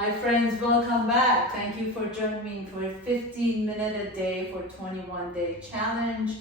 Hi friends, welcome back. Thank you for joining me for a 15-minute a day for 21-day challenge.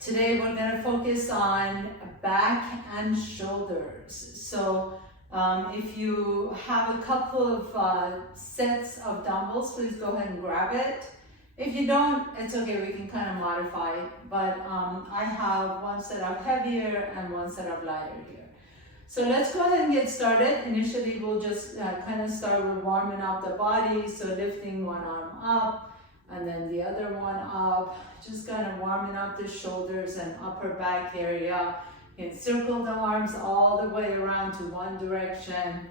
Today we're going to focus on back and shoulders. So if you have a couple of sets of dumbbells, please go ahead and grab it. If you don't, it's okay, we can kind of modify it. But I have one set of heavier and one set of lighter here. So let's go ahead and get started. Initially, we'll just kind of start with warming up the body. So lifting one arm up and then the other one up. Just kind of warming up the shoulders and upper back area. You can circle the arms all the way around to one direction.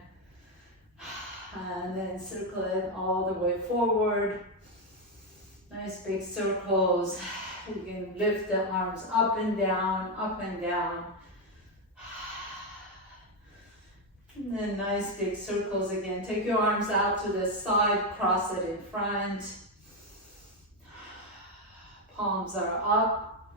And then circle it all the way forward. Nice big circles. You can lift the arms up and down, up and down. And then nice big circles again. Take your arms out to the side, cross it in front. Palms are up.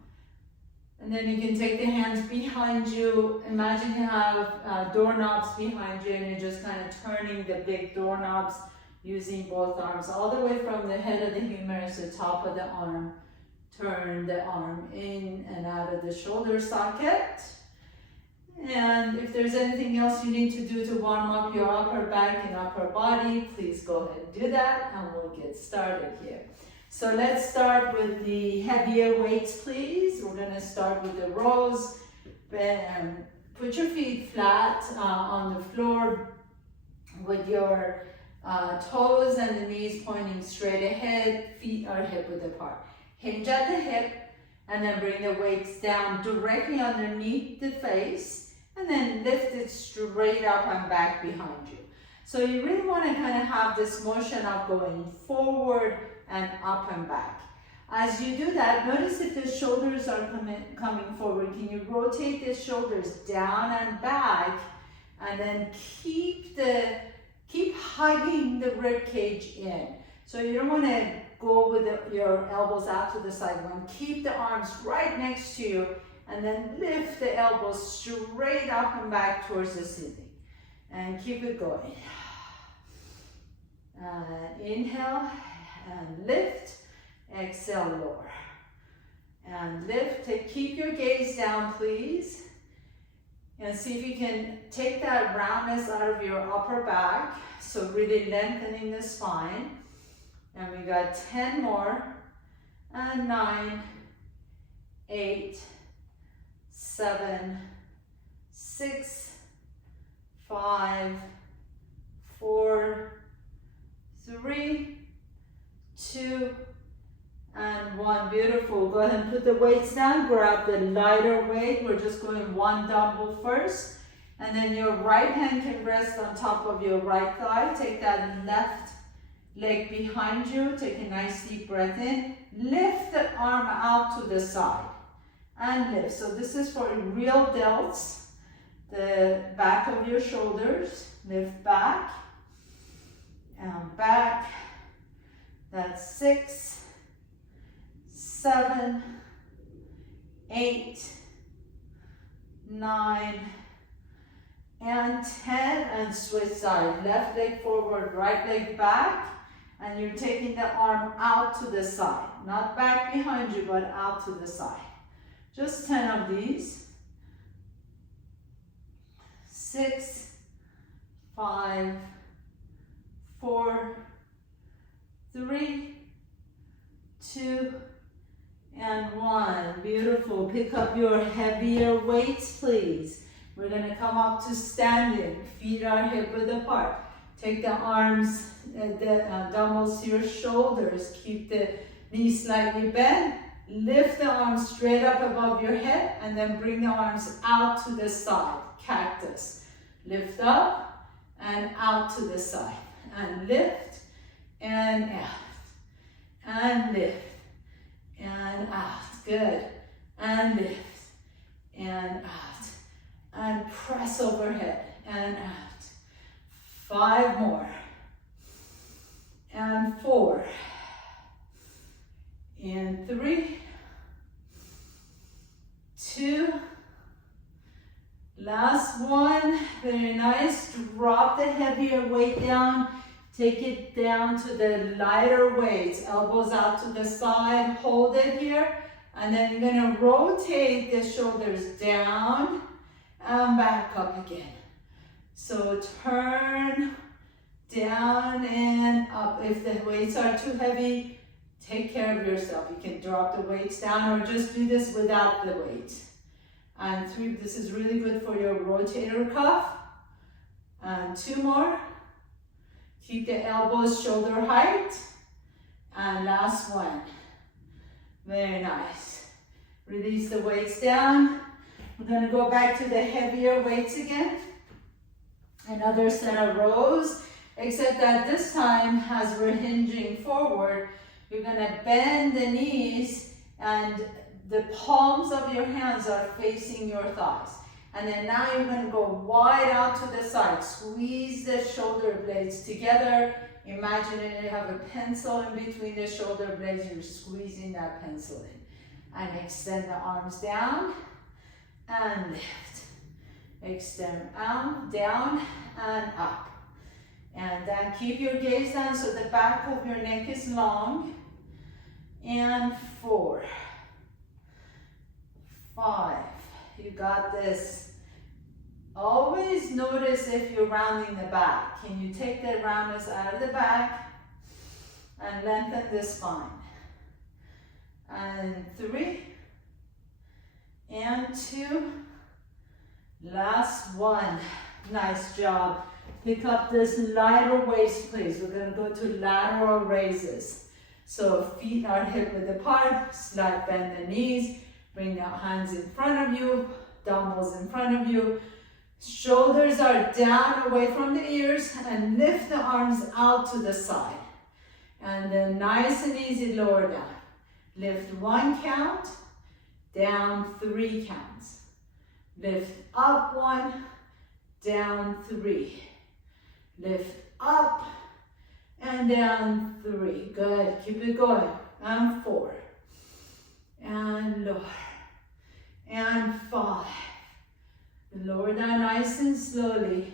And then you can take the hands behind you. Imagine you have doorknobs behind you and you're just kind of turning the big doorknobs using both arms all the way from the head of the humerus to the top of the arm. Turn the arm in and out of the shoulder socket. And if there's anything else you need to do to warm up your upper back and upper body, please go ahead and do that and we'll get started here. So let's start with the heavier weights, please. We're going to start with the rows. Put your feet flat on the floor with your toes and the knees pointing straight ahead. Feet are hip width apart. Hinge at the hip and then bring the weights down directly underneath the face. And then lift it straight up and back behind you. So you really want to kind of have this motion of going forward and up and back. As you do that, notice if the shoulders are coming forward. Can you rotate the shoulders down and back? And then keep hugging the rib cage in. So you don't want to go with your elbows out to the side. You want to keep the arms right next to you. And then lift the elbows straight up and back towards the ceiling. And keep it going. Inhale and lift. Exhale, lower. And lift. Keep your gaze down, please. And see if you can take that roundness out of your upper back. So really lengthening the spine. And we got 10 more. And 9, 8, 7, 6, 5, 4, 3, 2, and 1. Beautiful. Go ahead and put the weights down. Grab the lighter weight. We're just going one dumbbell first. And then your right hand can rest on top of your right thigh. Take that left leg behind you. Take a nice deep breath in. Lift the arm out to the side. And lift. So this is for real delts. The back of your shoulders. Lift back. And back. That's 6, 7, 8, 9, and 10. And switch side. Left leg forward, right leg back. And you're taking the arm out to the side. Not back behind you, but out to the side. Just 10 of these. 6, 5, 4, 3, 2, and 1. Beautiful. Pick up your heavier weights, please. We're going to come up to standing. Feet are hip width apart. Take the arms, the dumbbells to your shoulders. Keep the knees slightly bent. Lift the arms straight up above your head and then bring the arms out to the side. Cactus. Lift up and out to the side. And lift and out. And lift and out. Good. And lift and out. And press overhead and out. 5 more. And 4. And 3, 2, last one. Very nice. Drop the heavier weight down. Take it down to the lighter weights, elbows out to the side, hold it here, and then you're gonna rotate the shoulders down and back up again. So turn down and up. If the weights are too heavy, take care of yourself. You can drop the weights down or just do this without the weight. And 3, this is really good for your rotator cuff. And 2 more. Keep the elbows shoulder height. And last one. Very nice. Release the weights down. We're gonna go back to the heavier weights again. Another set of rows, except that this time, as we're hinging forward, you're gonna bend the knees and the palms of your hands are facing your thighs. And then now you're gonna go wide out to the side. Squeeze the shoulder blades together. Imagine you have a pencil in between the shoulder blades. You're squeezing that pencil in. And extend the arms down and lift. Extend out, down and up. And then keep your gaze down so the back of your neck is long. And 4, 5, you got this. Always notice if you're rounding the back. Can you take the roundness out of the back and lengthen the spine? And 3, and 2, last one. Nice job. Pick up this lighter waist, please. We're gonna go to lateral raises. So feet are hip width apart, slight bend the knees, bring the hands in front of you, dumbbells in front of you. Shoulders are down away from the ears and lift the arms out to the side. And then nice and easy, lower down. Lift 1 count, down 3 counts. Lift up 1, down 3. Lift up and down 3. Good, keep it going. And 4. And lower. And 5. Lower down nice and slowly.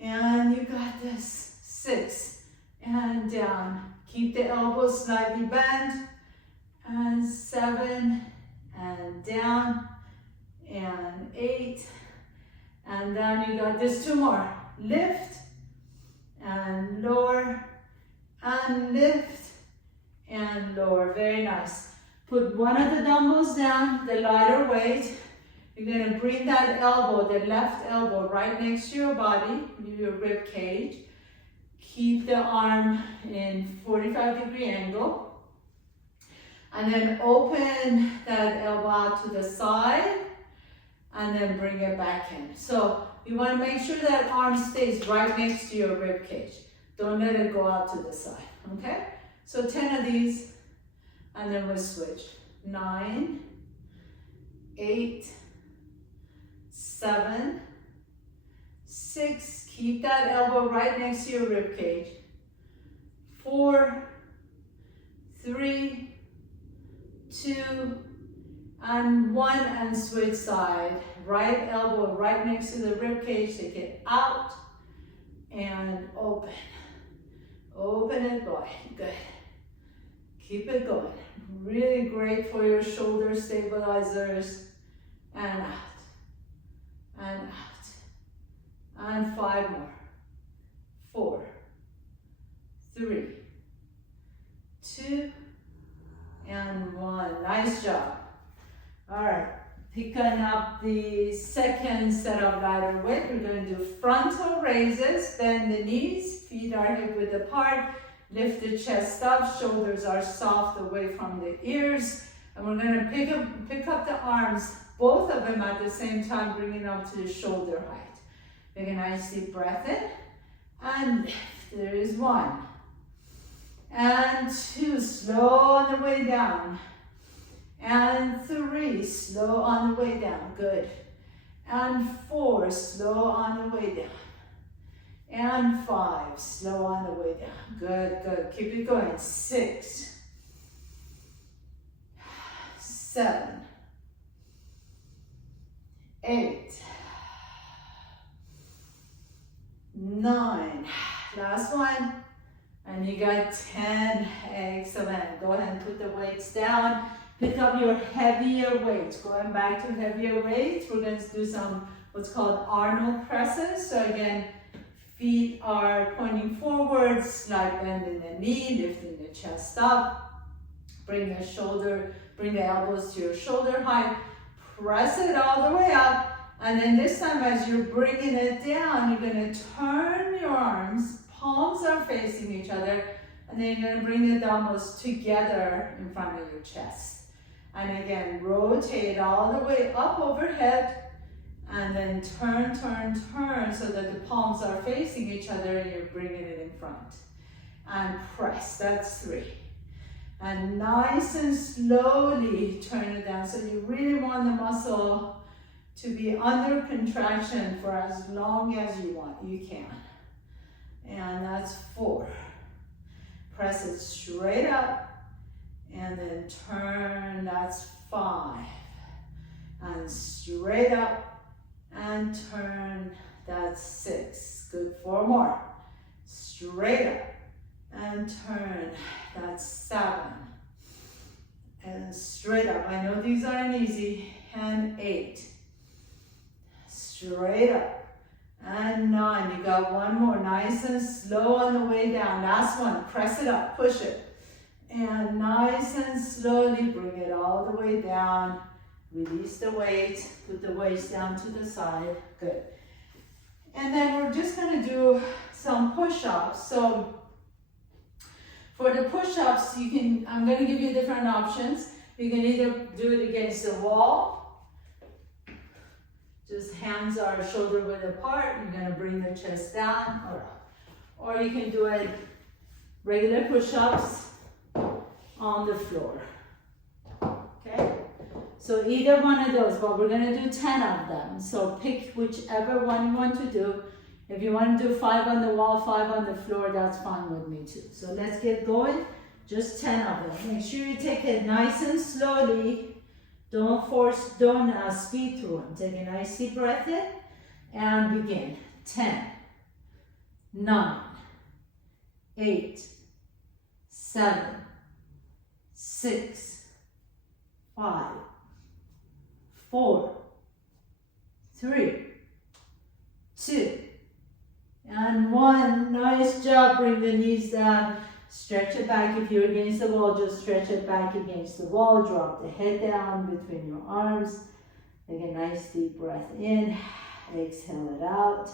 And you got this. 6. And down. Keep the elbows slightly bent. And 7. And down. And 8. And then you got this. 2 more. Lift. And lower. And lift. And lower. Very nice. Put one of the dumbbells down, the lighter weight. You're gonna bring that elbow, the left elbow, right next to your body, your rib cage. Keep the arm in 45-degree angle. And then open that elbow out to the side. And then bring it back in. So you wanna make sure that arm stays right next to your rib cage. Don't let it go out to the side, okay? So 10 of these, and then we'll switch. 9, 8, 7, 6, keep that elbow right next to your rib cage. 4, 3, 2, and 1, and switch side. Right elbow right next to the rib cage, take it out and open. Open and going, good. Keep it going. Really great for your shoulder stabilizers. And out, and out. And 5 more. 4, 3, 2, and 1. Nice job. All right, picking up the second set of lighter weight. We're going to do frontal raises. Bend the knees, feet are hip width apart. Lift the chest up, shoulders are soft away from the ears. And we're going to pick up the arms, both of them at the same time, bringing up to the shoulder height. Take a nice deep breath in and lift. There is 1. And 2, slow on the way down. And 3, slow on the way down, good. And 4, slow on the way down. And 5, slow on the way down, good, good. Keep it going. 6, 7, 8, 9, last one, And you got 10. Excellent. Go ahead and put the weights down. Pick up your heavier weights. Going back to heavier weights, we're going to do some what's called Arnold presses. So again, feet are pointing forward, slight bend in the knee, lifting the chest up. Bring the elbows to your shoulder height. Press it all the way up. And then this time as you're bringing it down, you're going to turn your arms. Palms are facing each other. And then you're going to bring the dumbbells together in front of your chest. And again, rotate all the way up overhead. And then turn so that the palms are facing each other and you're bringing it in front. And press, that's 3. And nice and slowly turn it down. So you really want the muscle to be under contraction for as long as you can. And that's 4. Press it straight up and then turn, that's 5. And straight up and turn, that's 6. Good, 4 more. Straight up and turn, that's 7. And straight up, I know these aren't easy, and 8. Straight up, and 9. You got 1 more, nice and slow on the way down. Last one, press it up, push it. And nice and slowly bring it all the way down. Release the weight, put the weights down to the side, good. And then we're just gonna do some push-ups. So for the push-ups, I'm gonna give you different options. You can either do it against the wall, just hands are shoulder width apart, you're gonna bring the chest down or up. Or you can do it regular push-ups on the floor, okay? So either one of those, but we're gonna do 10 of them. So pick whichever one you want to do. If you want to do 5 on the wall, 5 on the floor, that's fine with me too. So let's get going, just 10 of them. Make sure you take it nice and slowly. Don't speed through them. Take a nice deep breath in and begin. 10, 9, 8, 7, 6, 5, 4, 3, 2, and 1. Nice job. Bring the knees down. Stretch it back. If you're against the wall, just stretch it back against the wall. Drop the head down between your arms. Take a nice deep breath in. Exhale it out.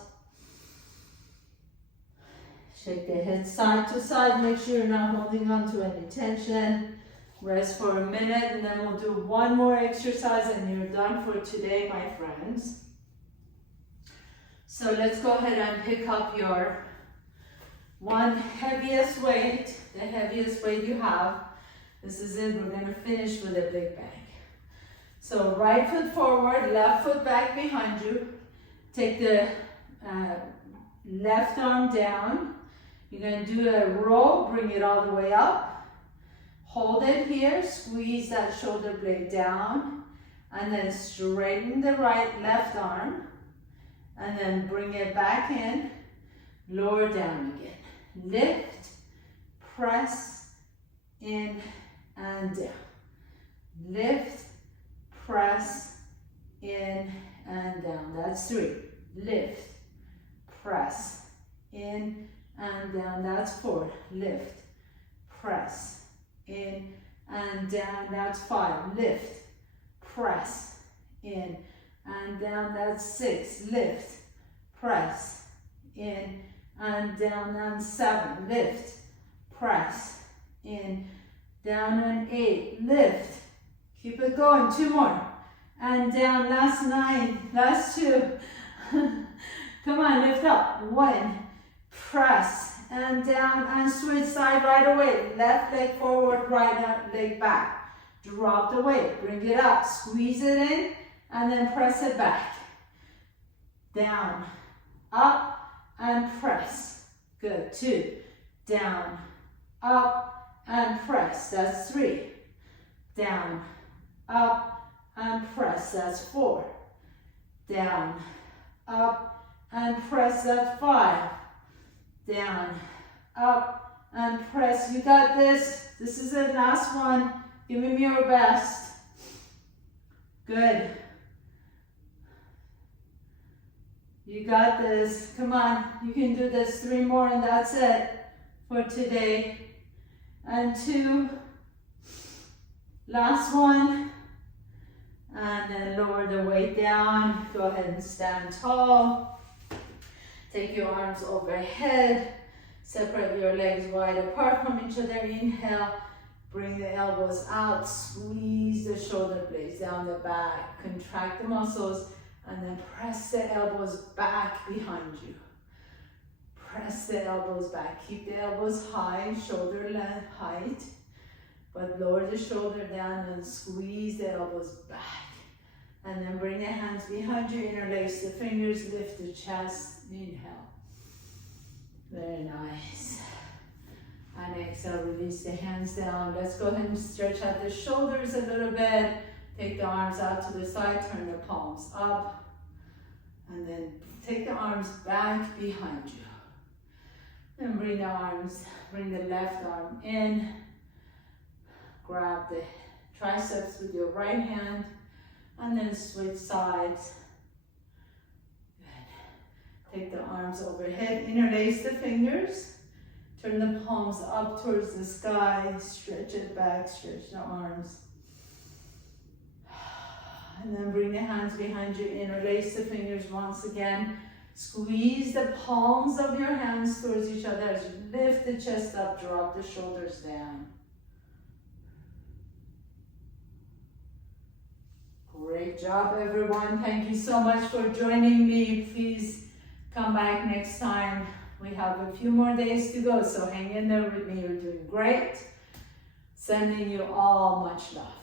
Shake the head side to side. Make sure you're not holding on to any tension. Rest for a minute and then we'll do 1 more exercise and you're done for today, my friends. So let's go ahead and pick up your one heaviest weight, the heaviest weight you have. This is it, we're gonna finish with a big bang. So right foot forward, left foot back behind you. Take the left arm down. You're gonna do a row, bring it all the way up. Hold it here, squeeze that shoulder blade down, and then straighten the left arm, and then bring it back in, lower down again. Lift, press, in and down. Lift, press, in and down. That's 3. Lift, press, in and down. That's 4. Lift, press, in and down, that's 5. Lift, press, in and down, that's 6. Lift, press, in and down, and 7. Lift, press, in, down, and 8. Lift, keep it going, 2 more, and down, last 9, last 2. Come on, lift up, 1, press, and down and switch side right away. Left leg forward, right leg back. Drop the weight, bring it up, squeeze it in, and then press it back. Down, up, and press. Good, 2. Down, up, and press. That's 3. Down, up, and press. That's 4. Down, up, and press. That's 5. Down, up, and press. You got this. This is the last one. Give me your best. Good. You got this. Come on. You can do this. 3 more and that's it for today. And 2. Last one. And then lower the weight down. Go ahead and stand tall. Take your arms overhead. Separate your legs wide apart from each other. Inhale. Bring the elbows out. Squeeze the shoulder blades down the back. Contract the muscles. And then press the elbows back behind you. Press the elbows back. Keep the elbows high, shoulder length height. But lower the shoulder down and squeeze the elbows back. And then bring the hands behind you, interlace the fingers, lift the chest, inhale. Very nice. And exhale, release the hands down. Let's go ahead and stretch out the shoulders a little bit. Take the arms out to the side, turn the palms up. And then take the arms back behind you. And bring the left arm in. Grab the triceps with your right hand. And then switch sides. Good. Take the arms overhead, interlace the fingers. Turn the palms up towards the sky. Stretch it back, stretch the arms. And then bring the hands behind you, interlace the fingers once again. Squeeze the palms of your hands towards each other as you lift the chest up, drop the shoulders down. Great job, everyone. Thank you so much for joining me. Please come back next time. We have a few more days to go, so hang in there with me. You're doing great. Sending you all much love.